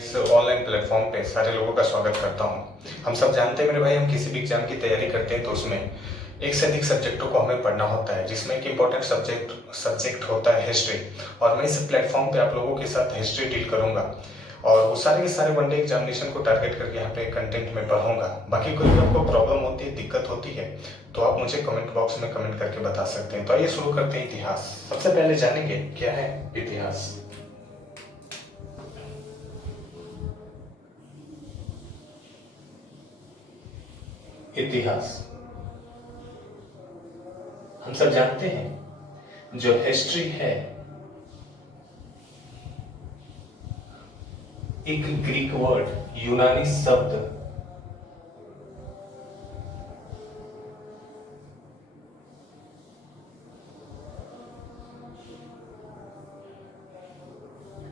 इस online platform पे सारे लोगों का स्वागत करता हूँ। हम सब जानते हैं मेरे भाई, हम किसी भी एग्जाम की तैयारी करते हैं तो उसमें एक से अधिक सब्जेक्टों को हमें पढ़ना होता है, जिसमें एक इम्पोर्टेंट सब्जेक्ट होता है हिस्ट्री। और मैं इस प्लेटफॉर्म पे आप लोगों के साथ हिस्ट्री डील करूंगा और वो सारे के सारे वनडे एग्जामिनेशन को टारगेट करके यहाँ पे कंटेंट में पढ़ाऊंगा। बाकी कोई भी आपको प्रॉब्लम होती है, दिक्कत होती है, तो आप मुझे कमेंट बॉक्स में कमेंट करके बता सकते हैं। तो आइए शुरू करते हैं इतिहास। सबसे पहले जानेंगे क्या है इतिहास। इतिहास हम सब जानते हैं, जो हिस्ट्री है एक ग्रीक वर्ड, यूनानी शब्द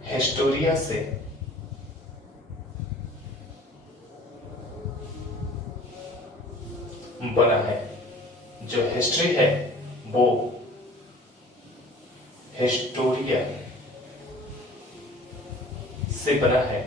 हिस्टोरिया से बना है। जो हिस्ट्री है वो हिस्टोरिया से बना है,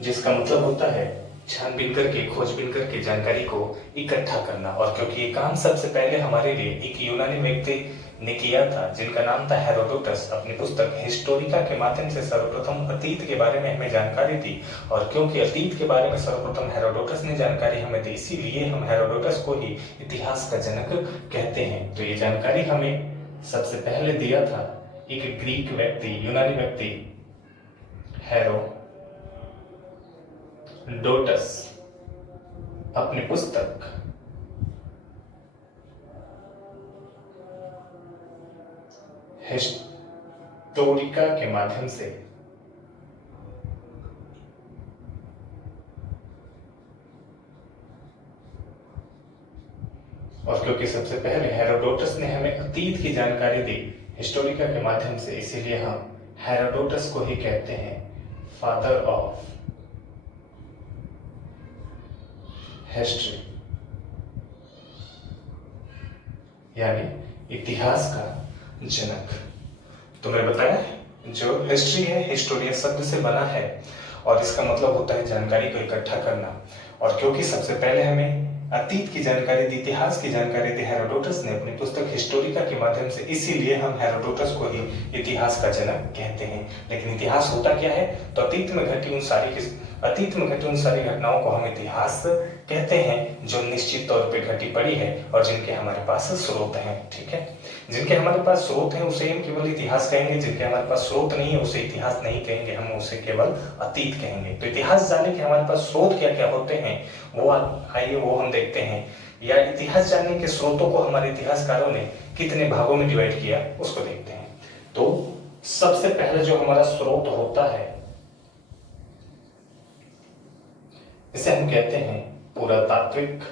जिसका मतलब होता है छानबीन करके, खोजबीन करके जानकारी को इकट्ठा करना। और क्योंकि ये काम सबसे पहले हमारे लिए एक यूनानी व्यक्ति ने किया था, जिनका नाम था हेरोडोटस, अपनी पुस्तक हिस्टोरिका के माध्यम से सर्वप्रथम अतीत के बारे में हमें जानकारी दी। और क्योंकि अतीत के बारे में सर्वप्रथम हेरोडोटस ने जानकारी हमें दी, इसीलिए हम हेरोडोटस को ही इतिहास का जनक कहते हैं। तो ये जानकारी हमें सबसे पहले दिया था एक ग्रीक व्यक्ति, यूनानी व्यक्ति हेरोडोटस, अपनी पुस्तक हिस्टोरिका के माध्यम से। और क्योंकि सबसे पहले हेरोडोटस ने हमें अतीत की जानकारी दी हिस्टोरिका के माध्यम से, इसीलिए हम हेरोडोटस को ही कहते हैं फादर ऑफ हिस्ट्री, यानी इतिहास का जनक। तो मैंने बताया जो हिस्ट्री है हिस्टोरियन शब्द से बना है और इसका मतलब होता है जानकारी को इकट्ठा करना। और क्योंकि सबसे पहले हमें अतीत की जानकारी दी, इतिहास की जानकारी दी हेरोडोटस ने अपनी पुस्तक हिस्टोरिका के माध्यम से, इसीलिए हम हेरोडोटस को ही इतिहास का जनक कहते हैं। लेकिन इतिहास होता क्या है? तो अतीत में घटी उन सारी घटनाओं को हम इतिहास कहते हैं, जो निश्चित तौर पे घटी पड़ी है और जिनके हमारे पास स्रोत हैं। ठीक है, जिनके हमारे पास स्रोत हैं उसे हम केवल इतिहास कहेंगे, जिनके हमारे पास स्रोत नहीं है उसे इतिहास नहीं कहेंगे, हम उसे केवल अतीत कहेंगे। तो इतिहास जानने के हमारे पास स्रोत क्या क्या होते हैं वो आइए वो हम देखते हैं, या इतिहास जानने के स्रोतों को हमारे इतिहासकारों ने कितने भागों में डिवाइड किया उसको देखते हैं। तो सबसे पहले जो हमारा स्रोत होता है इसे हम कहते हैं पुरातात्विक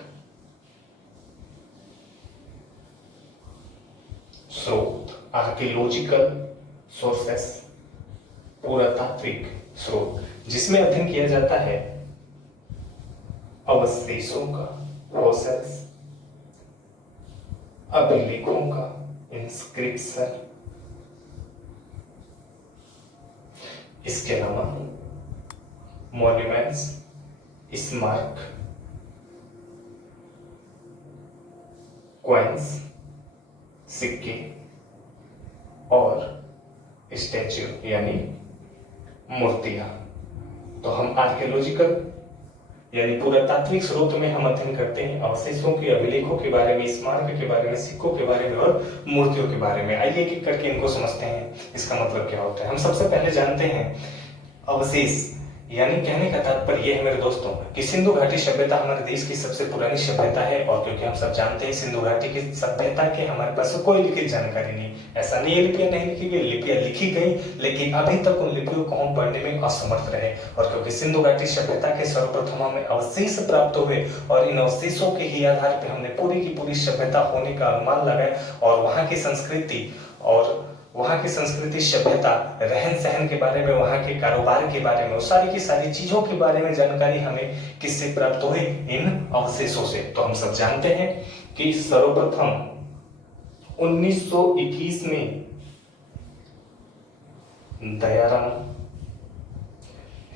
स्रोत, आर्कियोलॉजिकल सोर्सेस, पुरातात्विक स्रोत, जिसमें अध्ययन किया जाता है अवशेषों का, फोसिल्स, अभिलेखों का, इंस्क्रिप्शन। इसके अलावा मॉन्यूमेंट्स, स्मारक, कॉइन्स, सिक्के और स्टैच्यू यानी मूर्तियां। तो हम आर्कियोलॉजिकल यानी पुरातात्विक स्रोत में हम अध्ययन करते हैं अवशेषों के, अभिलेखों के बारे में, स्मारक के बारे में, सिक्कों के बारे में और मूर्तियों के बारे में। आइए एक करके इनको समझते हैं, इसका मतलब क्या होता है। हम सबसे पहले जानते हैं अवशेष, यानी कहने का तात्पर्य यह है मेरे दोस्तों कि सिंधु घाटी सभ्यता हमारे देश की सबसे पुरानी सभ्यता है। और क्योंकि हम सब जानते हैं सिंधु घाटी की सभ्यता के हमारे पास कोई लिखित जानकारी नहीं, ऐसा नहीं है लिपियां नहीं लिखी गई, लिपियां लिखी गई लेकिन अभी तक उन लिपियों को हम पढ़ने में असमर्थ रहे। और क्योंकि सिंधु घाटी सभ्यता के सर्वप्रथम हमें अवशेष प्राप्त हुए और इन अवशेषों के ही आधार पर हमने पूरी की पूरी सभ्यता होने का अनुमान लगाया और वहां की संस्कृति और वहां की संस्कृति, सभ्यता, रहन सहन के बारे में, वहां के कारोबार के बारे में, वो सारी की सारी चीजों के बारे में जानकारी हमें किससे प्राप्त हुई? इन अवशेषों से। तो हम सब जानते हैं कि सर्वप्रथम 1921 में दयाराम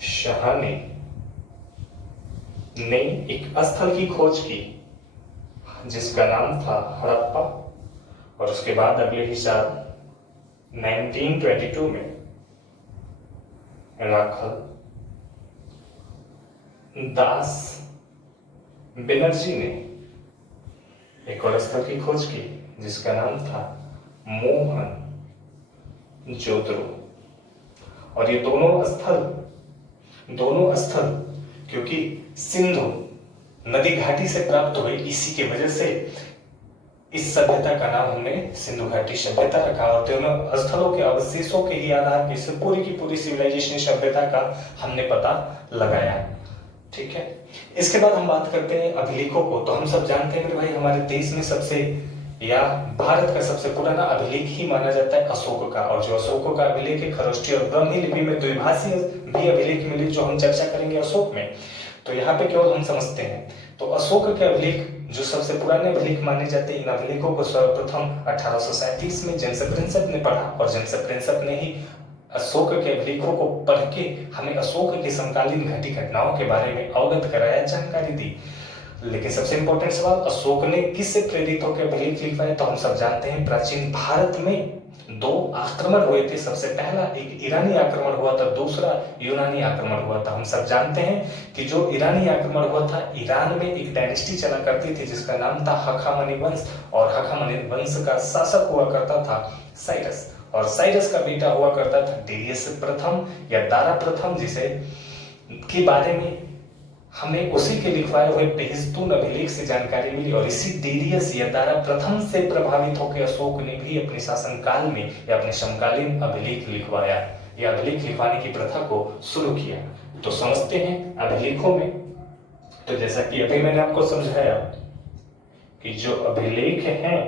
शाह ने एक स्थल की खोज की जिसका नाम था हड़प्पा, और उसके बाद अगले ही साल 1922 में राखल दास बनर्जी ने एक और स्थल की खोज की जिसका नाम था मोहन जोदड़ो। और ये दोनों स्थल क्योंकि सिंधु नदी घाटी से प्राप्त हुए, इसी की वजह से इस सभ्यता का नाम हमने सिंधु घाटी सभ्यता रखा। और दोनों स्थलों के अवशेषों के ही आधार पर से पूरी की पूरी सिविलाइजेशन सभ्यता का हमने पता लगाया। ठीक है, इसके बाद हम बात करते हैं अभिलेखों को। तो हम सब जानते हैं मेरे भाई, हमारे देश में सबसे या भारत का सबसे पुराना अभिलेख ही माना जाता है अशोक का। और जो अशोक का अभिलेख है, खरोष्ठी और ब्राह्मी लिपि में द्विभाषी भी अभिलेख मिले, जो हम चर्चा करेंगे अशोक में। तो यहाँ पे केवल हम समझते हैं। तो अशोक के अभिलेख जो सबसे पुराने अभिलेख माने जाते हैं, इन अभिलेखों को सर्वप्रथम 1837 में जेम्स प्रिंसेप ने पढ़ा, और जेम्स प्रिंसेप ने ही अशोक के अभिलेखों को पढ़ के हमें अशोक की समकालीन घटी घटनाओं के बारे में अवगत कराया, जानकारी दी। लेकिन सबसे इंपॉर्टेंट सवाल, अशोक ने किससे प्रेरित होकर अभिलेख लिखवाए? तो हम सब जानते हैं प्राचीन भारत में 2 आक्रमण हुए थे। सबसे पहला एक ईरानी आक्रमण हुआ था, दूसरा यूनानी आक्रमण हुआ था। हम सब जानते हैं कि जो ईरानी आक्रमण हुआ था, ईरान में एक डायनेस्टी चला करती थी जिसका नाम था हखामनी वंश, और हखामनी वंश का शासक हुआ करता था साइरस, और साइरस का बेटा हुआ करता था डेरियस प्रथम या दारा प्रथम, जिसे के बारे में हमें उसी के लिखवाए हुए बेहिस्तून अभिलेख से जानकारी मिली। और इसी डेरियस या दारा प्रथम से प्रभावित होकर अशोक ने भी अपने शासनकाल में या अपने समकालीन अभिलेख लिखवाया, या अभिलेख लिखवाने की प्रथा को शुरू किया। तो समझते हैं अभिलेखों में। तो जैसा कि अभी मैंने आपको समझाया कि जो अभिलेख हैं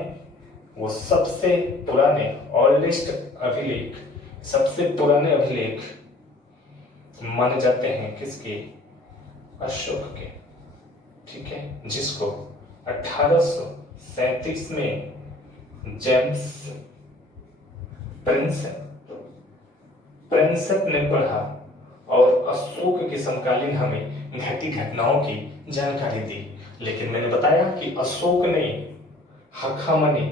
वो सबसे पुराने ओल्डेस्ट अभिलेख, सबसे पुराने अभिलेख माने जाते हैं किसके? अशोक के। ठीक है, जिसको 1837 में जेम्स प्रिंसेप ने पढ़ा, और अशोक के समकालीन हमें घटी घटनाओं की जानकारी दी। लेकिन मैंने बताया कि अशोक ने हखामनी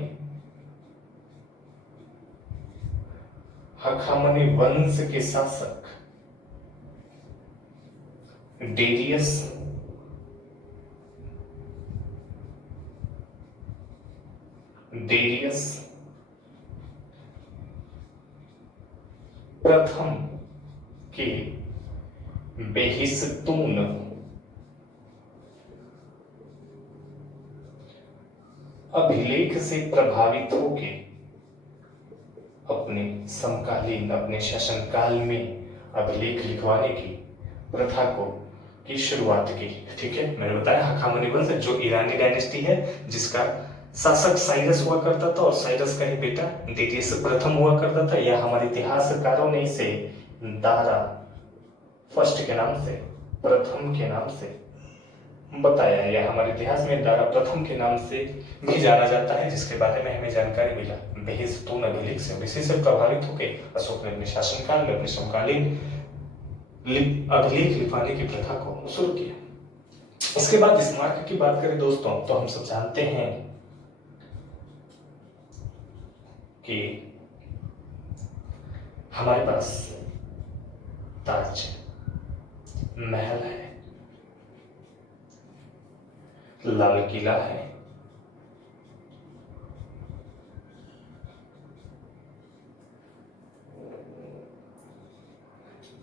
वंश के शासक डेरियस प्रथम के बेहिस्तून अभिलेख से प्रभावित होके अपने शासनकाल में अभिलेख लिखवाने की प्रथा की शुरुआत की। ठीक है, मैंने बताया हखामनी वंश जो ईरानी डायनेस्टी है, जिसका शासक साइरस हुआ करता था, और साइरस का ही बेटा डेरियस प्रथम हुआ करता था। यह हमारे इतिहासकारों ने इसे दारा फर्स्ट के नाम से, प्रथम के नाम से बताया। यह हमारे इतिहास में दारा प्रथम के नाम से भी जाना जाता है, जिसके बारे में हमें जानकारी मिला बेहिस्तून अभिलेख से। इसी से प्रभावित होकर अशोक ने अपने शासनकाल में अपने समकालीन अभिलेख लिखवाने की प्रथा को शुरू किया। इसके बाद स्मारक की बात करें दोस्तों, तो हम सब जानते हैं कि हमारे पास ताज महल है, लाल किला है,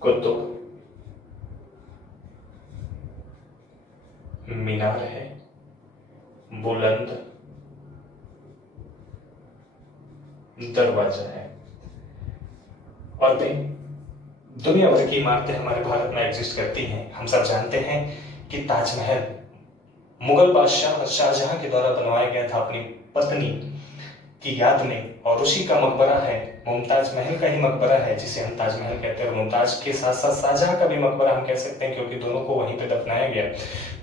कुतुब मीनार है, बुलंद दरवाजा है, और भी दुनिया भर की इमारतें हमारे भारत में एग्जिस्ट करती हैं। हम सब जानते हैं कि ताजमहल मुगल बादशाह शाहजहां के द्वारा बनवाया गया था अपनी पत्नी की याद में, और उसी का मकबरा है मुमताज महल का ही मकबरा है जिसे हम ताजमहल कहते हैं। मुमताज के साथ साथ शाहजहां का भी मकबरा हम कह सकते हैं, क्योंकि दोनों को वहीं पे दफनाया गया।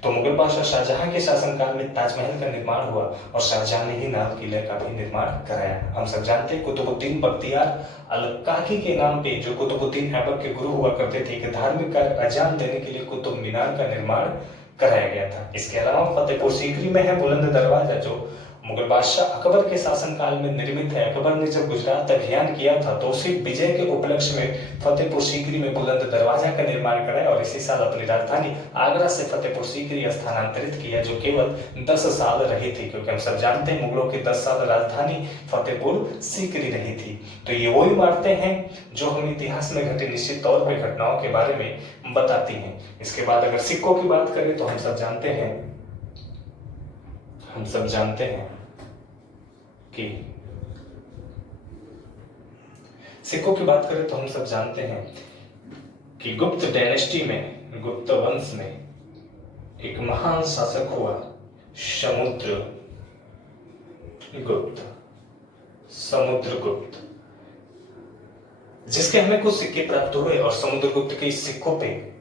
तो मुगल बादशाह शाहजहां के शासनकाल में ताजमहल का निर्माण हुआ और शाहजहां ने ही लाल किले का भी निर्माण कराया। हम सब जानते हैं कुतुबुद्दीन बख्तियार अलकाकी के नाम पे, जो कुतुबुद्दीन ऐबक के गुरु हुआ करते थे, कि धार्मिक कार्य अंजाम देने के लिए कुतुब मीनार का निर्माण कराया गया था। इसके अलावा फतेहपुर सीकरी में है बुलंद दरवाजा, जो मुगल बादशाह अकबर के शासनकाल में निर्मित है। अकबर ने जब गुजरात अभियान किया था तो उसी विजय के उपलक्ष्य में फतेहपुर सीकरी में बुलंद दरवाजा का निर्माण कराया और इसी साल अपनी राजधानी आगरा से फतेहपुर सीकरी स्थानांतरित किया, जो केवल 10 साल रही थी, क्योंकि हम सब जानते हैं मुगलों की 10 साल राजधानी फतेहपुर सीकरी रही थी। तो ये वो इमारतें हैं जो हम इतिहास में घटे निश्चित तौर पर घटनाओं के बारे में बताती हैं। इसके बाद अगर सिक्कों की बात करें तो हम सब जानते हैं कि सिक्कों की बात करें तो हम सब जानते हैं कि गुप्त डायनेस्टी में, गुप्त वंश में एक महान शासक हुआ समुद्रगुप्त, जिसके हमें कुछ सिक्के प्राप्त हुए। और समुद्रगुप्त के इस सिक्कों पे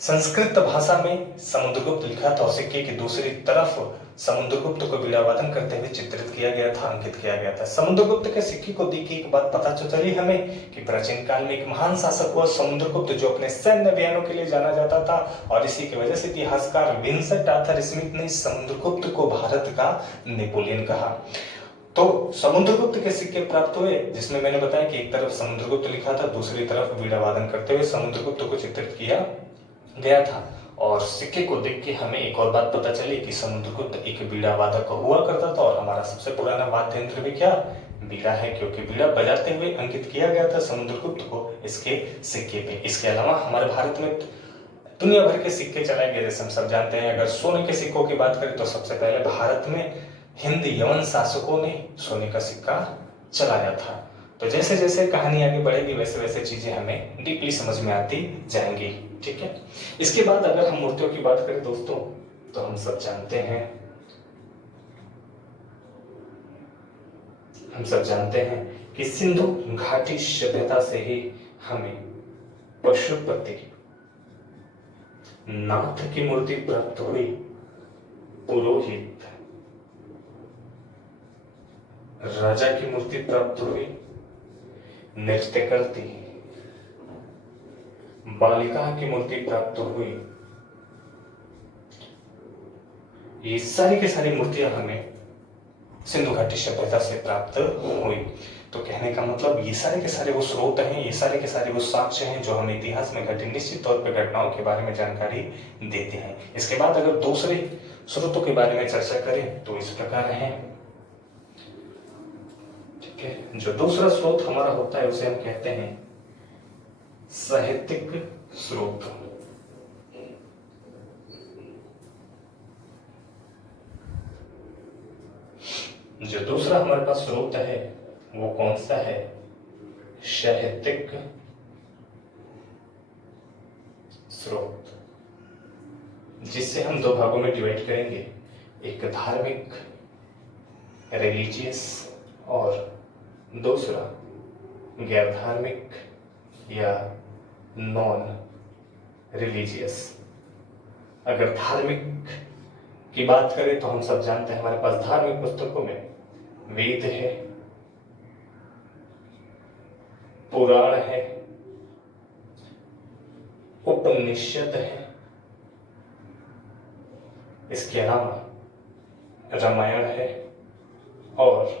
संस्कृत भाषा में समुद्रगुप्त लिखा था और सिक्के की दूसरी तरफ समुद्रगुप्त को वीणावादन करते हुए चित्रित किया गया था, अंकित किया गया था। समुद्रगुप्त के सिक्के को देख के एक बात पता चली हमें कि प्राचीन काल में एक महान शासक हुआ समुद्रगुप्त, जो अपने सैन्य अभियानों के लिए जाना जाता था। और इसी की वजह से इतिहासकार विंसेंट आर्थर स्मिथ ने समुद्रगुप्त को भारत का नेपोलियन कहा। तो समुद्रगुप्त के सिक्के प्राप्त हुए, जिसमें मैंने बताया कि एक तरफ समुद्रगुप्त लिखा था, दूसरी तरफ वीणावादन करते हुए समुद्रगुप्त को चित्रित किया गया था। और सिक्के को देख के हमें एक और बात पता चली कि समुद्रगुप्त एक बीड़ा वादक हुआ करता था और हमारा सबसे पुराना वाद्य यंत्र भी क्या, बीड़ा है, क्योंकि बीड़ा बजाते हुए अंकित किया गया था समुद्रगुप्त को इसके सिक्के पे। इसके अलावा हमारे भारत में दुनिया भर के सिक्के चलाए गए, जैसे हम सब जानते हैं। अगर सोने के सिक्कों की बात करें तो सबसे पहले भारत में हिंद यवन शासकों ने सोने का सिक्का चलाया था। तो जैसे जैसे कहानी आगे बढ़ेगी वैसे वैसे चीजें हमें डीपली समझ में आती जाएंगी, ठीक है। इसके बाद अगर हम मूर्तियों की बात करें दोस्तों, तो हम सब जानते हैं कि सिंधु घाटी सभ्यता से ही हमें पशुपति नाथ की मूर्ति प्राप्त हुई, पुरोहित राजा की मूर्ति प्राप्त हुई, नृत्य करती बालिका की मूर्ति प्राप्त हुई। ये सारी की सारी मूर्तियां हमें सिंधु घाटी सभ्यता से प्राप्त हुई। तो कहने का मतलब ये सारे के सारे वो स्रोत हैं, ये सारे के सारे वो साक्ष्य हैं जो हमें इतिहास में घटे निश्चित तौर पर घटनाओं के बारे में जानकारी देते हैं। इसके बाद अगर दूसरे स्रोतों के बारे में चर्चा करें तो इस प्रकार है, ठीक है। जो दूसरा स्रोत हमारा होता है उसे हम कहते हैं साहित्यिक स्रोत। जो दूसरा हमारे पास स्रोत है वो कौन सा है, साहित्यिक स्रोत, जिससे हम दो भागों में डिवाइड करेंगे, एक धार्मिक रिलीजियस और दूसरा गैर धार्मिक या नॉन रिलीजियस। अगर धार्मिक की बात करें तो हम सब जानते हैं हमारे पास धार्मिक पुस्तकों में वेद है, पुराण है, उपनिषद है, इसके अलावा रामायण है और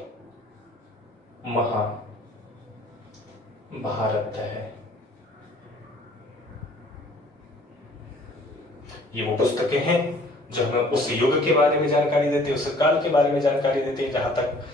महाभारत है। ये वो पुस्तकें हैं जो हमें उस युग के बारे में जानकारी देती है, उस काल के बारे में जानकारी देती है जहां तक,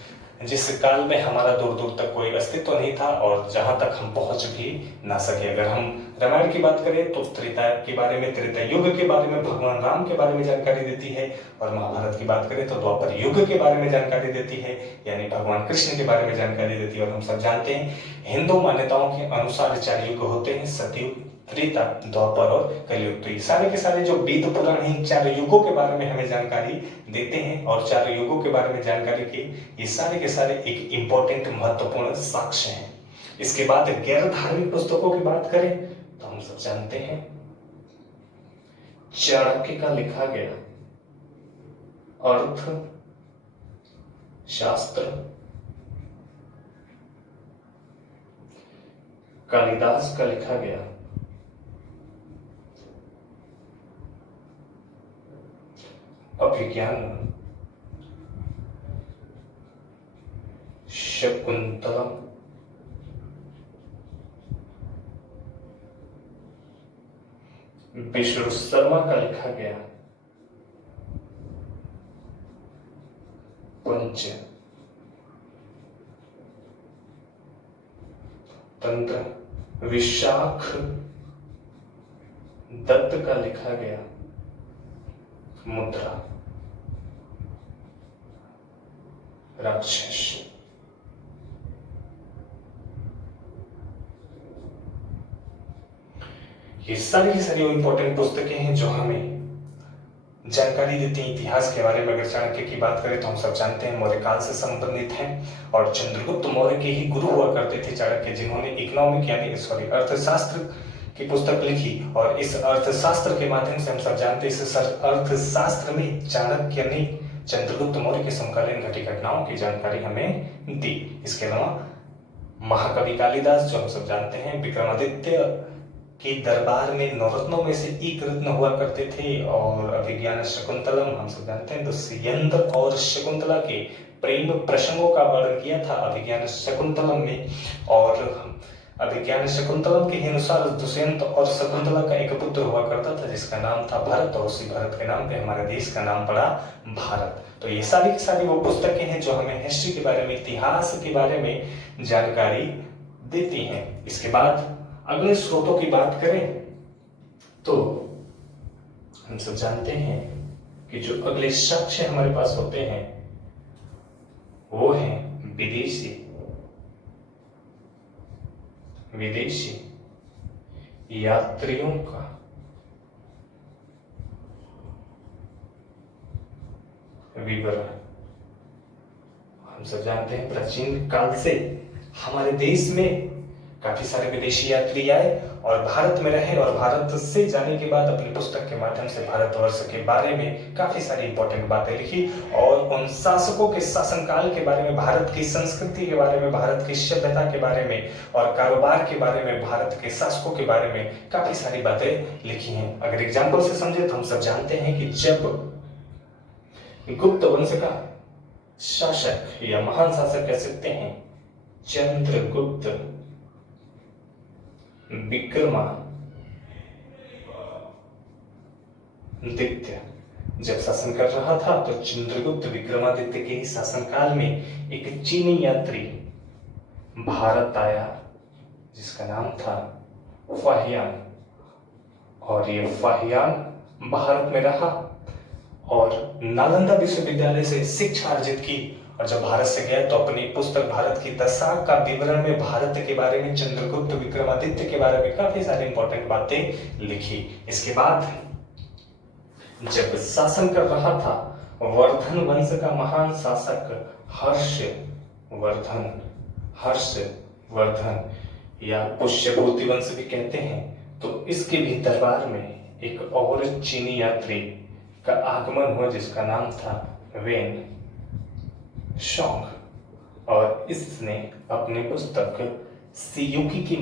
जिस काल में हमारा दूर दूर तक कोई अस्तित्व नहीं था और जहां तक हम पहुंच भी ना सके। अगर हम रामायण की बात करें तो त्रेता के बारे में, त्रेता युग के बारे में भगवान राम के बारे में जानकारी देती है, और महाभारत की बात करें तो द्वापर युग के बारे में जानकारी देती है, यानी भगवान कृष्ण के बारे में जानकारी देती है। और हम सब जानते हैं हिंदू मान्यताओं के अनुसार 4 युग होते हैं, सतयुग, त्रेता, द्वापर और कलयुग। तो ये सारे के सारे जो वेद पुराण हैं 4 युगों के बारे में हमें जानकारी देते हैं, और 4 युगों के बारे में जानकारी के ये सारे के सारे एक इंपॉर्टेंट महत्वपूर्ण साक्ष्य हैं। इसके बाद गैर धार्मिक पुस्तकों की बात करें तो हम सब जानते हैं चाणक्य का लिखा गया अर्थ शास्त्र, कालिदास का लिखा गया अभिज्ञान, शकुंतलम, विष्णु शर्मा का लिखा गया पंच तंत्र, विशाख दत्त का लिखा गया मुद्रा, राक्षस। ये सारी की सारी इंपॉर्टेंट पुस्तकें हैं जो हमें जानकारी देती हैं इतिहास के बारे में। अगर चाणक्य की बात करें तो हम सब जानते हैं मौर्य काल से संबंधित हैं और चंद्रगुप्त मौर्य के ही गुरु हुआ करते थे चाणक्य, जिन्होंने इकोनॉमिक यानी अर्थशास्त्र की पुस्तक लिखी। और इस अर्थशास्त्र के माध्यम से हम सब जानते हैं इस अर्थशास्त्र में चाणक्य ने चंद्रगुप्त मौर्य के समकालीन घटी घटनाओं की जानकारी हमें दी। इसके अलावा महाकवि कालिदास जो हम सब जानते हैं विक्रमादित्य के दरबार में नवरत्नों में से एक रत्न हुआ करते थे। और अभिज्ञान शकुंतलम हम सब जानते हैं दुष्यंत और शकुंतला के प्रेम प्रसंगों का वर्णन किया था अभिज्ञान शकुंतलम में। और अभिज्ञान शकुंतलम के अनुसार दुष्यंत और शकुंतला का एक पुत्र हुआ करता था जिसका नाम था भरत, और उसी भरत के नाम पे हमारे देश का नाम पड़ा भारत। तो ये सारी की सारी वो पुस्तकें हैं जो हमें हिस्ट्री के बारे में, इतिहास के बारे में जानकारी देती हैं। इसके बाद अगले स्रोतों की बात करें तो हम सब जानते हैं कि जो अगले साक्ष्य हमारे पास होते हैं वो हैं विदेशी यात्रियों का विवरण। हम सब जानते हैं प्राचीन काल से हमारे देश में काफी सारे विदेशी यात्री आए और भारत में रहे, और भारत से जाने के बाद अपनी पुस्तक के माध्यम से भारतवर्ष के बारे में काफी सारी इंपॉर्टेंट बातें लिखी। और उन शासकों के शासनकाल के बारे में, भारत की संस्कृति के बारे में, भारत की सभ्यता के बारे में और कारोबार के बारे में, भारत के शासकों के बारे में काफी सारी बातें लिखी हैं। अगर एग्जाम्पल से समझे तो हम सब जानते हैं कि जब गुप्त वंश का शासक या महान शासक कह सकते हैं चंद्रगुप्त विक्रमादित्य जब शासन कर रहा था तो चंद्रगुप्त विक्रमादित्य के ही शासनकाल में एक चीनी यात्री भारत आया जिसका नाम था फाहियान। और ये फाहियान भारत में रहा और नालंदा विश्वविद्यालय से शिक्षा अर्जित की। और जब भारत से गया तो अपनी पुस्तक भारत की दशा का विवरण में भारत के बारे में, चंद्रगुप्त विक्रमादित्य के बारे में काफी सारी इंपॉर्टेंट बातें लिखी। इसके बाद जब शासन कर रहा था वर्धन वंश का महान शासक हर्षवर्धन या पुष्यभूति वंश भी कहते हैं, तो इसके भी दरबार में एक और चीनी यात्री का आगमन हुआ जिसका नाम था वेन शोंग। और इसने अपनी पुस्तक सियुकी के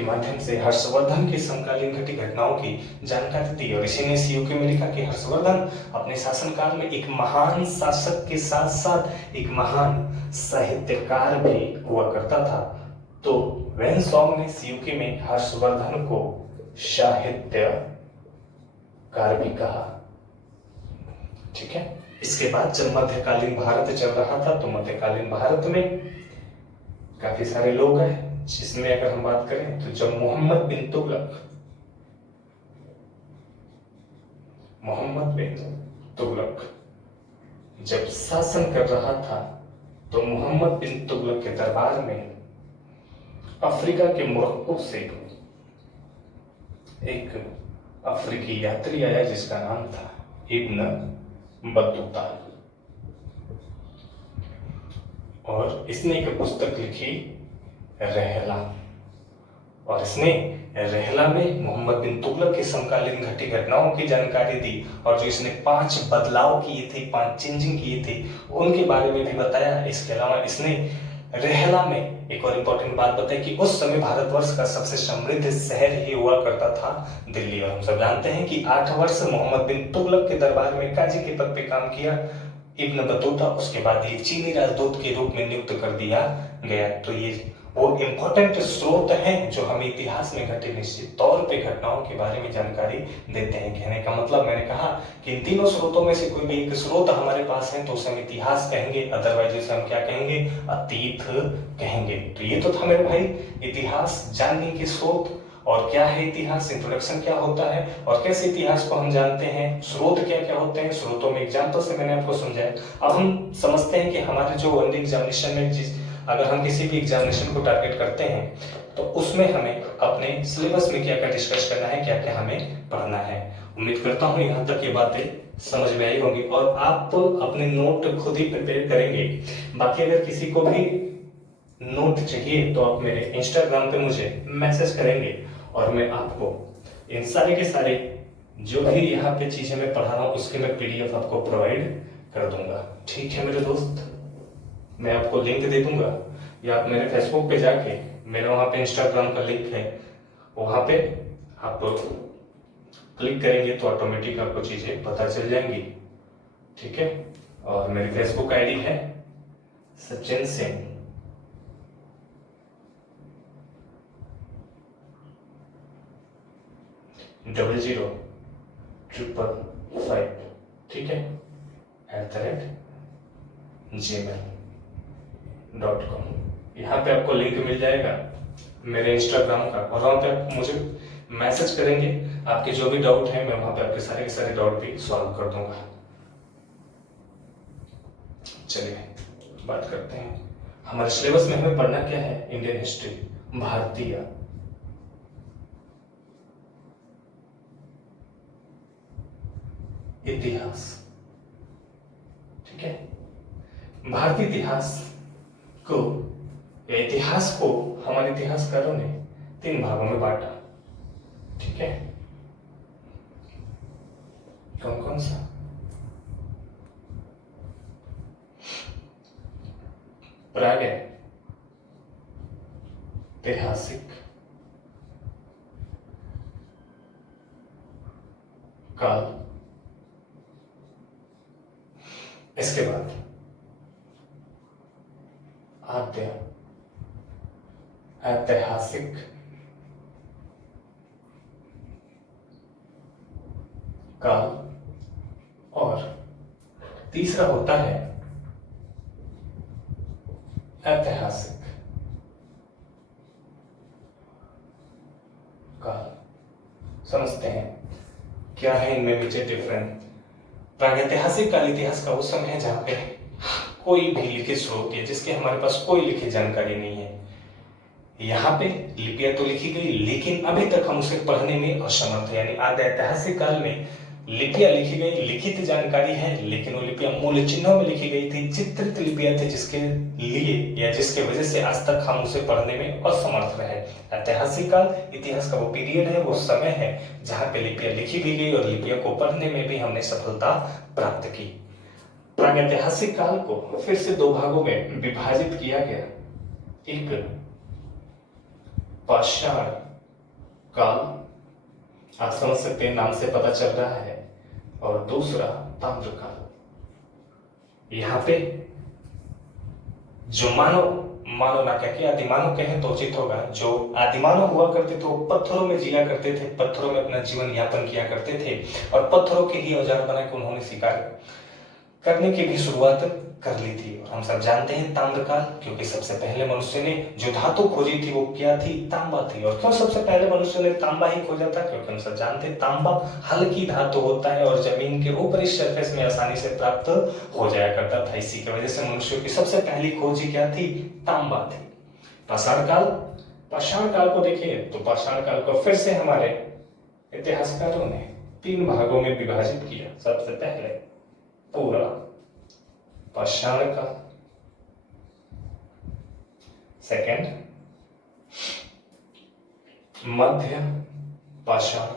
माध्यम से हर्षवर्धन के समकालीन घटी घटनाओं की जानकारी दी। और इसी ने सियुकी में लिखा कि हर्षवर्धन अपने शासनकाल में एक महान शासक के साथ साथ एक महान साहित्यकार भी हुआ करता था। तो वेन सॉन्ग ने सियुकी में हर्षवर्धन को साहित्यकार भी कहा। ठीक है। इसके बाद जब मध्यकालीन भारत चल रहा था तो मध्यकालीन भारत में काफी सारे लोग आए, जिसमें अगर हम बात करें तो जब मोहम्मद बिन तुगलक जब शासन कर रहा था तो मोहम्मद बिन तुगलक के दरबार में अफ्रीका के मोरक्को से एक अफ्रीकी यात्री आया जिसका नाम था इब्न बतूता। और इसने एक पुस्तक लिखी रहला, और इसने रहला में मोहम्मद बिन तुगलक के समकालीन घटी घटनाओं की जानकारी दी, और जो इसने 5 बदलाव किए थे, 5 चेंजिंग किए थे, उनके बारे में भी बताया। इसके अलावा इसने रहला में एक और इम्पोर्टेंट बात बताई कि उस समय भारतवर्ष का सबसे समृद्ध शहर ही हुआ करता था दिल्ली। और हम सब जानते हैं कि 8 वर्ष मोहम्मद बिन तुगलक के दरबार में काजी के पद पे काम किया इब्न बतूता, उसके बाद ये चीनी राजदूत के रूप में नियुक्त कर दिया गया। तो ये वो इम्पोर्टेंट स्रोत हैं जो हमें इतिहास में घटे निश्चित तौर पे घटनाओं के बारे में जानकारी देते हैं। कहने का मतलब मैंने कहा कि इन तीनों स्रोतों में से कोई भी एक स्रोत हमारे पास है तो उसे हम इतिहास कहेंगे, अदरवाइज उसे हम क्या कहेंगे, अतीत कहेंगे। तो ये तो था मेरे भाई इतिहास जानने के स्रोत, और क्या है इतिहास, इंट्रोडक्शन क्या होता है, और कैसे इतिहास को हम जानते हैं, स्रोत क्या क्या होते हैं, स्रोतों में एग्जाम्पल से मैंने आपको समझाया। अब हम समझते हैं कि हमारे जो वन एग्जामिनेशन में अगर हम किसी भी एग्जामिनेशन को टारगेट करते हैं तो उसमें हमें अपने सिलेबस में क्या क्या डिस्कस करना है, क्या क्या हमें पढ़ना है। उम्मीद करता हूँ यहाँ तक ये बातें समझ में आई होंगी और आप अपने नोट खुद ही प्रिपेयर करेंगे। बाकी अगर किसी को भी नोट चाहिए तो आप मेरे इंस्टाग्राम पे मुझे मैसेज करेंगे और मैं आपको इन सारे के सारे जो भी यहाँ पे चीजें मैं पढ़ा रहा हूँ उसके मैं पीडीएफ आपको प्रोवाइड कर दूंगा। ठीक है मेरे दोस्त, मैं आपको लिंक दे दूंगा, या आप मेरे फेसबुक पे जाके, मेरे वहाँ पे इंस्टाग्राम का लिंक है, वहाँ पे आप क्लिक करेंगे तो ऑटोमेटिक आपको चीजें पता चल जाएंगी। ठीक है, और मेरी फेसबुक आईडी है सचिन सिंह, $00,555, ठीक है, @gmail.com। यहाँ पे आपको लिंक मिल जाएगा मेरे इंस्टाग्राम का, और वहाँ पे आप मुझे मैसेज करेंगे, आपके जो भी डाउट है मैं वहाँ पे आपके सारे के सारे डाउट भी सॉल्व कर दूंगा। चलिए बात करते हैं हमारे सिलेबस में हमें पढ़ना क्या है। इंडियन हिस्ट्री, भारतीय इतिहास। ठीक है, भारतीय इतिहास को या इतिहास को हमारे इतिहासकारों ने 3 भागों में बांटा। ठीक है, कौन कौन सा? प्रागैतिहासिक काल, इसके बाद ऐतिहासिक काल, और तीसरा होता है ऐतिहासिक काल। समझते हैं क्या है इनमें बीच डिफरेंस। प्रागैतिहासिक काल इतिहास का वो समय है जहां पे कोई भी लिखित स्रोत है जिसके हमारे पास कोई लिखित जानकारी नहीं है। यहाँ पे लिपियां तो लिखी गई लेकिन अभी तक हम उसे पढ़ने में असमर्थ है। यानी आदि ऐतिहासिक काल में लिपियां लिखी गई, लिखित जानकारी है, लेकिन वो लिपियां मूल चिन्हों में लिखी गई थी, चित्रित लिपियां थी जिसके लिए या जिसके वजह से आज तक हम उसे पढ़ने में असमर्थ रहे। ऐतिहासिक काल इतिहास का वो पीरियड है, वो समय है जहाँ पे लिपियां लिखी भी गई और लिपियों को पढ़ने में भी हमने सफलता प्राप्त की। प्रागैतिहासिक काल को फिर से 2 भागों में विभाजित किया गया। एक पाषाण काल, आप समझ सकते हैं नाम से पता चल रहा है, और दूसरा ताम्र काल। यहाँ पे जो मानव ना कह के आदिमानव कहें तो उचित होगा, जो आदिमानव हुआ करते थे वो पत्थरों में जिया करते थे, पत्थरों में अपना जीवन यापन किया करते थे, और पत्थरों के ही औजार बना के उन्होंने शिकार करने की भी शुरुआत कर ली थी। और हम सब जानते हैं ताम्रकाल, क्योंकि सबसे पहले मनुष्य ने जो धातु खोजी थी वो क्या थी, तांबा थी। और क्यों सबसे पहले मनुष्य ने तांबा ही खोजा था, क्योंकि हम सब जानते हैं तांबा हल्की धातु होता है और जमीन के ऊपरी सरफेस में आसानी से प्राप्त हो जाया करता था। इसी की वजह से मनुष्य की सबसे पहली खोजी क्या थी, तांबा थी। पाषाण काल को देखिए तो पाषाण काल को फिर से हमारे इतिहासकारों ने 3 भागों में विभाजित किया। सबसे पहले पूरा पाषाण काल, सेकंड मध्य पाषाण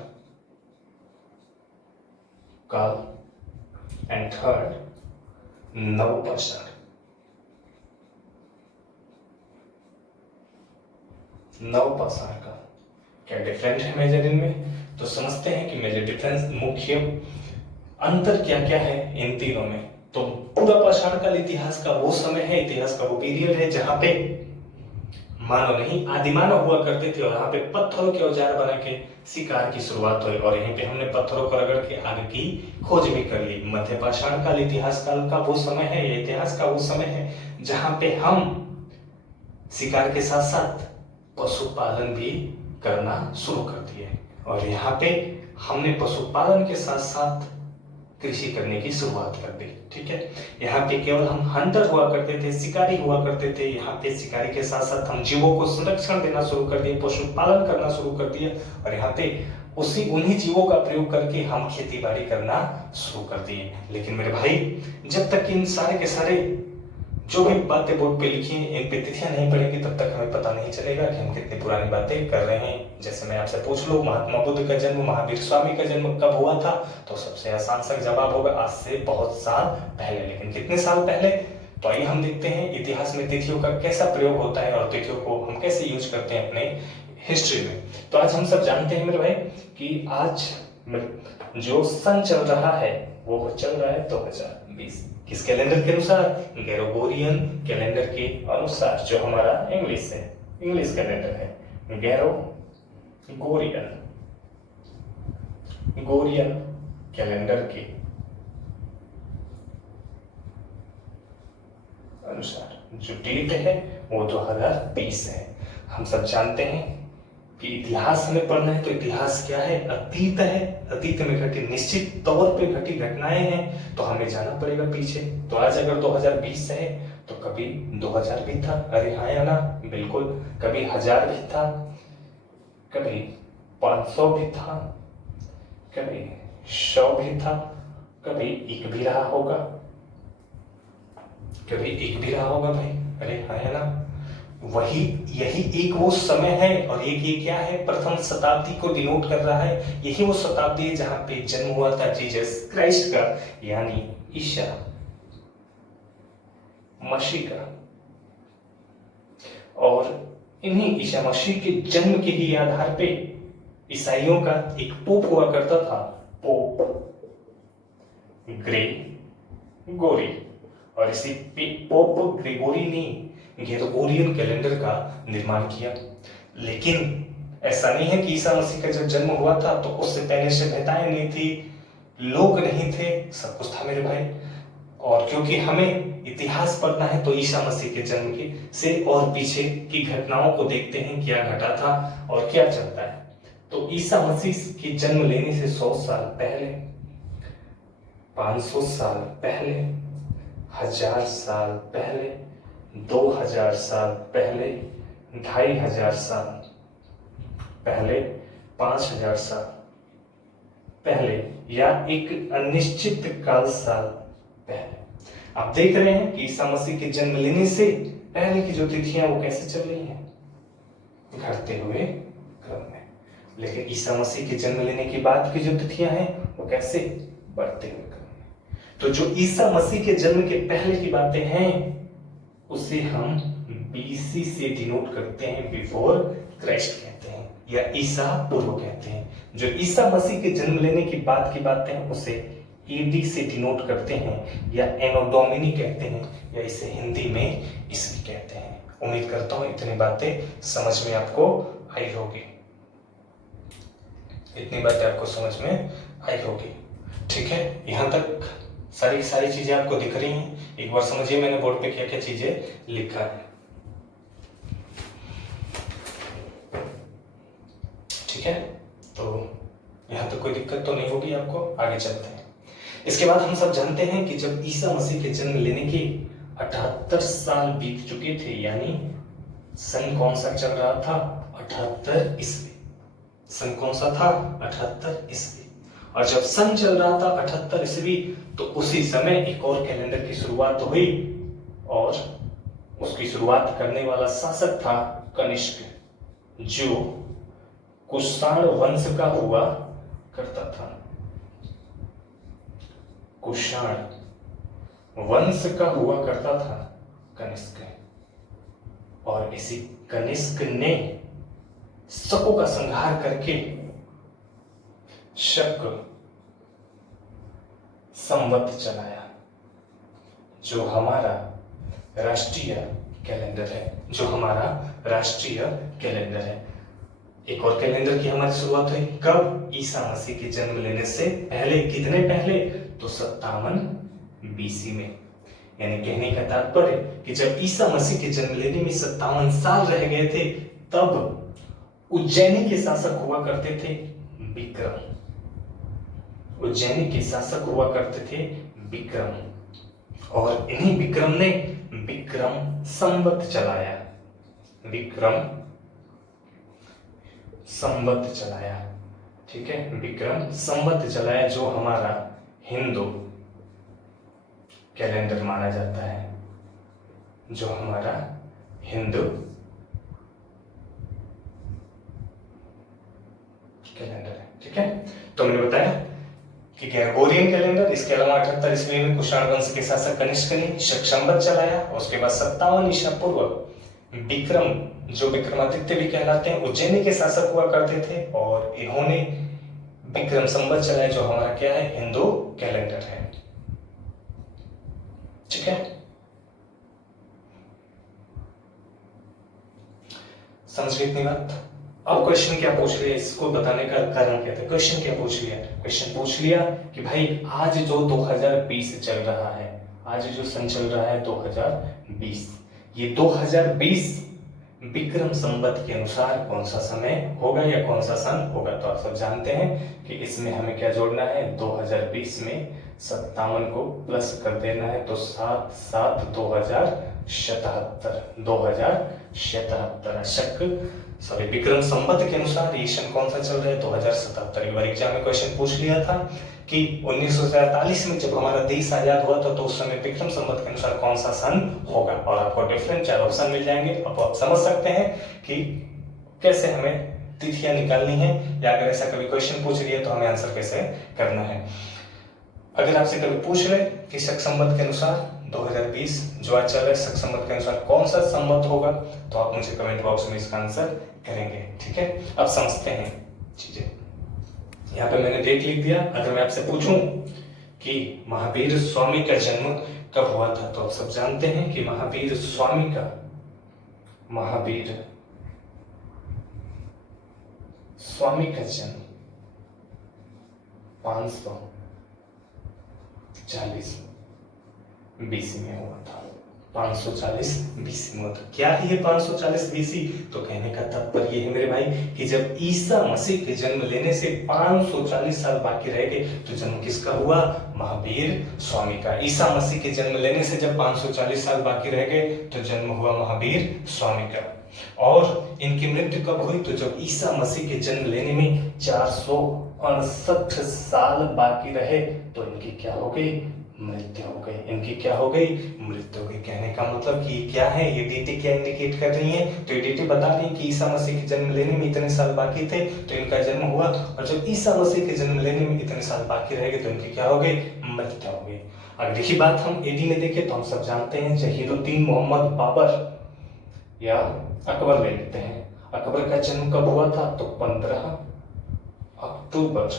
काल एंड थर्ड नवपाषाण। नवपाषाण का क्या डिफरेंट है मेजर इनमें, तो समझते हैं कि मेजर डिफरेंस मुख्य अंतर क्या क्या है इन तीनों में। तो पूरा पाषाण काल इतिहास का वो समय है, इतिहास का वो पीरियड है जहां पे मानव नहीं आदिमानव हुआ करते थे और यहाँ पे पत्थरों के औजार बना के शिकार की शुरुआत हुई और यहीं पे हमने पत्थरों को रगड़ के आग की खोज भी कर ली। मध्य पाषाण काल इतिहास काल का वो समय है, ये इतिहास का वो समय है जहां पे हम शिकार के साथ साथ पशुपालन भी करना शुरू कर दिए और यहाँ पे हमने पशुपालन के साथ साथ कृषि करने की शुरुआत कर दी। ठीक है, यहाँ पे केवल हम हंटर हुआ करते थे, शिकारी हुआ करते थे, यहाँ पे शिकारी के साथ साथ हम जीवों को संरक्षण देना शुरू कर दिए, पशुपालन करना शुरू कर दिया और यहाँ पे उन्हीं जीवों का प्रयोग करके हम खेती बाड़ी करना शुरू कर दिए। लेकिन मेरे भाई, जब तक इन सारे के सारे जो भी बातें बोर्ड पे लिखी हैं इन पे तिथियां नहीं पड़ेंगी तब तक हमें पता नहीं चलेगा कि हम कितनी पुरानी बातें कर रहे हैं। जैसे मैं आपसे पूछ लूं महात्मा बुद्ध का जन्म, महावीर स्वामी का जन्म कब हुआ था, तो सबसे आसान सा जवाब होगा आज से बहुत साल पहले। लेकिन कितने साल पहले, तो आइए हम देखते हैं इतिहास में तिथियों का कैसा प्रयोग होता है और तिथियों को हम कैसे यूज करते हैं अपने हिस्ट्री में। तो आज हम सब जानते हैं मेरे भाई कि आज जो सन चल रहा है वो चल रहा है 2020। किस कैलेंडर के अनुसार? ग्रेगोरियन कैलेंडर के अनुसार, जो हमारा इंग्लिश कैलेंडर है। ग्रेगोरियन कैलेंडर के अनुसार जो डेट है वो 2020 है। हम सब जानते हैं कि इतिहास हमें पढ़ना है तो इतिहास क्या है? अतीत है। अतीत में घटी निश्चित तौर पे घटी घटनाएं हैं तो हमें जाना पड़ेगा पीछे। तो आज अगर 2020 है तो कभी 2000 भी था, अरे हाँ या ना, बिल्कुल। कभी 1000 भी था, कभी 500 भी था, कभी 100 भी था, कभी 1 भी रहा होगा, कभी 1 भी रहा होगा भाई, अरे हाँ या ना। यही एक वो समय है और एक ये क्या है, प्रथम शताब्दी को डिनोट कर रहा है। यही वो शताब्दी है जहां पे जन्म हुआ था जीसस क्राइस्ट का, यानी ईसा मसीह का। और इन्हीं ईसा मसीह के जन्म के ही आधार पे ईसाइयों का एक पोप हुआ करता था, पोप ग्रेगोरी। और इसी पोप ग्रेगोरी ने ग्रेगोरियन कैलेंडर का निर्माण किया। लेकिन ऐसा नहीं है कि ईसा मसीह का जब जन्म हुआ था तो उससे पहले सभ्यताएं नहीं थी, लोग नहीं थे, सब कुछ था मेरे भाई। और क्योंकि हमें इतिहास पढ़ना है तो ईसा मसीह के जन्म के से और पीछे की घटनाओं को देखते हैं, क्या घटा था और क्या चलता है। तो ईसा मसीह के जन्म लेने से 100 साल पहले, 500 साल पहले, 1000 साल पहले, 2000 साल पहले, 2500 साल पहले, 5000 साल पहले या एक अनिश्चित काल साल पहले। आप देख रहे हैं कि ईसा मसीह के जन्म लेने से पहले की जो तिथियां वो कैसे चल रही हैं, घटते हुए क्रम में। लेकिन ईसा मसीह के जन्म लेने के बाद की जो तिथियां हैं वो कैसे बढ़ते हुए क्रम में। तो जो ईसा मसीह के जन्म के पहले की बातें हैं उसे हम बीसी से डिनोट करते हैं, बिफोर क्राइस्ट कहते हैं या ईसा पूर्व कहते हैं। जो ईसा मसीह के जन्म लेने की बाद की बातें हैं उसे एडी से डिनोट करते हैं या एनो डोमिनी कहते हैं या इसे हिंदी में ईस्वी कहते हैं। उम्मीद करता हूं इतनी बातें समझ में आपको आई होगी, इतनी बातें आपको समझ में आई होगी। ठीक है, यहां तक सारी चीजें आपको दिख रही हैं। एक बार समझिए मैंने बोर्ड पे क्या क्या चीजें लिखा है। ठीक है, तो यहां तक कोई दिक्कत तो नहीं होगी आपको। आगे चलते हैं। इसके बाद हम सब जानते हैं कि जब ईसा मसीह के जन्म लेने के 78 साल बीत चुके थे, यानी सन कौन सा चल रहा था? 78 ईस्वी। सन कौन सा था? 78 ईस्वी। और जब सन चल रहा था 78 ईस्वी तो उसी समय एक और कैलेंडर की शुरुआत हुई और उसकी शुरुआत करने वाला शासक था कनिष्क, जो कुषाण वंश का हुआ करता था। कुषाण वंश का हुआ करता था कनिष्क, और इसी कनिष्क ने शकों का संहार करके शक संवत चलाया, जो हमारा राष्ट्रीय कैलेंडर है, जो हमारा राष्ट्रीय कैलेंडर है। एक और कैलेंडर की हमारी शुरुआत हुई कब? ईसा मसीह के जन्म लेने से पहले। कितने पहले? तो 57 BC में। यानी कहने का तात्पर्य कि जब ईसा मसीह के जन्म लेने में 57 साल रह गए थे, तब उज्जैनी के शासक हुआ करते थे विक्रम। उज्जैनी के शासक हुआ करते थे विक्रम, और इन्हीं विक्रम ने विक्रम संवत चलाया। विक्रम संवत चलाया, ठीक है, विक्रम संवत चलाया, जो हमारा हिंदू कैलेंडर माना जाता है, जो हमारा हिंदू कैलेंडर है। ठीक है, तो मैंने बताया कि ग्रेगोरियन कैलेंडर, इसके अलावा 78 ईस्वी में कुषाण वंश के शासक कनिष्क ने शक संवत चलाया, और उसके बाद 57 ईसा पूर्व विक्रम, जो विक्रमादित्य भी कहलाते हैं, उज्जैनी के शासक हुआ करते थे, और इन्होंने विक्रम संवत चलाया, जो हमारा क्या है? हिंदू कैलेंडर है। ठीक है, समझ गए इतनी बात? अब क्वेश्चन क्या पूछ लिया, इसको बताने का कारण क्या था? क्वेश्चन क्या पूछ लिया? क्वेश्चन पूछ लिया कि भाई आज जो 2020 चल रहा है, आज जो सन चल रहा है 2020, ये 2020 विक्रम संवत के अनुसार कौन सा समय होगा या कौन सा सन होगा? तो आप सब जानते हैं कि इसमें हमें क्या जोड़ना है? 2020 में 57 को प्लस कर देना है, तो 7 2077 सॉरी विक्रम संवत के अनुसार ये सन कौन सा चल रहा है? 2077। एक बार एग्जाम में क्वेश्चन पूछ लिया था कि 1947 में जब हमारा देश आजाद हुआ था, तो उस समय विक्रम संवत के अनुसार कौन सा सन होगा, और आपको डिफरेंट 4 ऑप्शन मिल जाएंगे। अब आप समझ सकते हैं कि कैसे हमें तिथियां निकालनी है, या अगर ऐसा कभी क्वेश्चन पूछ लिया तो हमें आंसर कैसे करना है। अगर आपसे कभी पूछ ले कि शक संवत के अनुसार 2020 जो आज चल रहा है, शक संवत के अनुसार कौन सा संवत होगा, तो आप मुझे कमेंट बॉक्स में इसका आंसर करेंगे। ठीक है, अब समझते हैं चीजें। यहाँ पे मैंने डेट लिख दिया। अगर मैं आपसे पूछूं कि महावीर स्वामी का जन्म कब हुआ था, तो आप सब जानते हैं कि महावीर स्वामी का जन्म 540 BC में हुआ था। 540 BC में हुआ था। क्या है ये 540 BC? तो कहने का तात्पर्य है मेरे भाई कि जब ईसा मसीह के जन्म लेने से 540 साल बाकी रह गए, तो जन्म किसका हुआ? महावीर स्वामी का। ईसा मसीह के जन्म लेने से जब 540 साल बाकी रह गए, तो जन्म हुआ महावीर स्वामी का। और इनकी मृत्यु कब हुई? तो जब ईसा मसीह के जन्म लेने में 468 साल बाकी रहे, तो इनकी क्या हो गई? मृत्यु हो गई। इनकी क्या हो गई? मृत्यु हो गई। कहने का मतलब कि क्या है, ये डेटें क्या इंडिकेट कर रही हैं? तो ये डेटें बता रही हैं कि ईसा मसीह के जन्म लेने में इतने साल बाकी थे, तो इनका जन्म हुआ, और जब ईसा मसीह के जन्म लेने में इतने साल बाकी रह गए, तो इनकी क्या हो गई? मृत्यु हो गई। अगर यही बात हम एडी में देखें, तो हम सब जानते हैं जहीरुद्दीन मोहम्मद बाबर या अकबर ले लेते हैं। अकबर का जन्म कब हुआ था? तो 15 अक्टूबर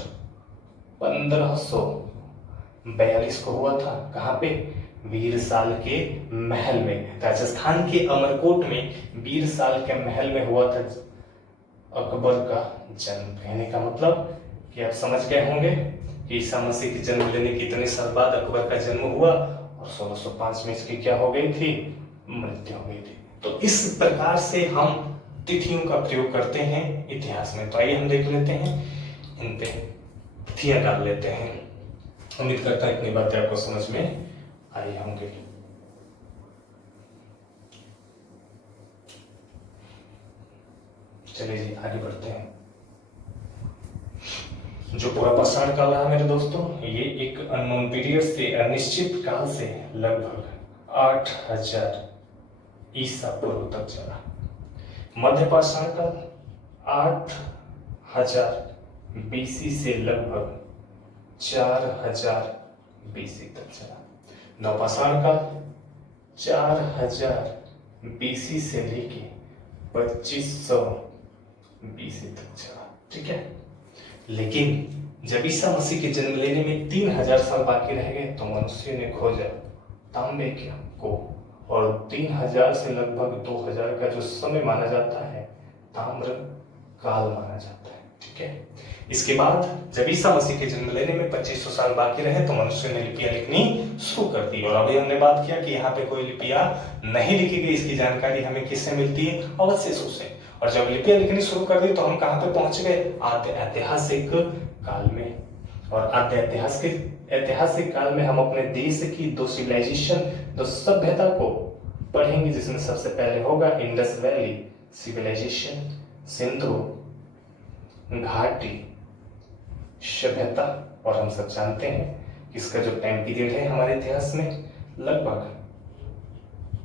1542 को हुआ था। कहाँ पे? वीरसाल के महल में, राजस्थान के अमरकोट में वीरसाल के महल में हुआ था अकबर का जन्म। कहने का मतलब कि आप समझ गए होंगे कि ईसा मसीह के जन्म लेने के इतने साल बाद अकबर का जन्म हुआ, और 1605 में इसकी क्या हो गई थी? मृत्यु हो गई थी। तो इस प्रकार से हम तिथियों का प्रयोग करते हैं इतिहास में। तो आइए हम देख लेते हैं, इन पे तिथियां डाल लेते हैं। उम्मीद करता हूं इतनी बातें आपको समझ में आई होंगी। चलिए जी आगे बढ़ते हैं। जो पूरा पाषाण काल रहा मेरे दोस्तों, ये एक अननोन पीरियड से, अनिश्चित काल से लगभग 8000 ईसा पूर्व तक चला। मध्य पाषाण काल 8000 बीसी से लगभग 4000 बीसी तक चला। नवपाषाण काल 4000 बीसी से लेके 2500 बीसी तक चला। ठीक है, लेकिन जब ईसा मसीह के जन्म लेने में 3000 साल बाकी रह गए तो मनुष्य ने खोजा तांबे को, और 3000 से लगभग 2000 का जो समय माना जाता है ताम्र काल माना जाता है। ठीक है, इसके बाद जब ईसा मसीह के जन्म लेने में 2500 साल बाकी रहे तो मनुष्य ने लिपियां लिखनी शुरू कर दी। और अभी हमने बात किया कि यहाँ पे कोई लिपियां नहीं लिखी गई, इसकी जानकारी हमें किससे मिलती है? अवशेषों से। और जब लिपियां लिखनी शुरू कर दी तो हम कहाँ पे पहुंच गए? आद्य ऐतिहासिक काल में। और आद्य ऐतिहासिक काल में हम अपने देश की दो सिविलाइजेशन, दो सभ्यता को पढ़ेंगे, जिसमें सबसे पहले होगा इंडस वैली सिविलाइजेशन, सिंधु घाटी सभ्यता। और हम सब जानते हैं कि इसका जो टाइम पीरियड है हमारे इतिहास में, लगभग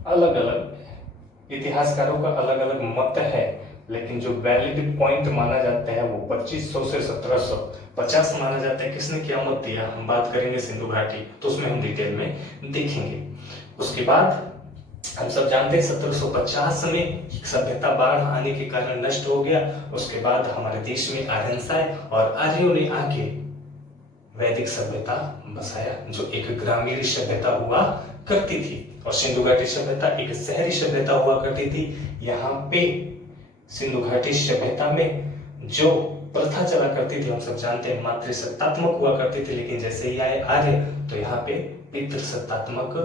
अलग अलग इतिहासकारों का अलग अलग मत है, लेकिन जो वैलिड पॉइंट माना जाता है वो 2500 से 1750 माना जाता है। किसने क्या मत दिया, हम बात करेंगे सिंधु घाटी, तो उसमें हम डिटेल में देखेंगे। उसके बाद हम सब जानते हैं 1750 में एक सभ्यता बाढ़ आने के कारण नष्ट हो गया। उसके बाद हमारे देश में आर्यंस आए और आर्यों ने आके वैदिक सभ्यता बसाया, जो एक ग्रामीण सभ्यता हुआ करती थी। और सिंधु घाटी सभ्यता एक शहरी सभ्यता हुआ करती थी। यहाँ पे सिंधु घाटी सभ्यता में जो प्रथा चला करती थी, हम सब जानते हैं मातृसत्तात्मक हुआ करती थी, लेकिन जैसे ही आए आर्य तो यहाँ पे पितृसत्तात्मक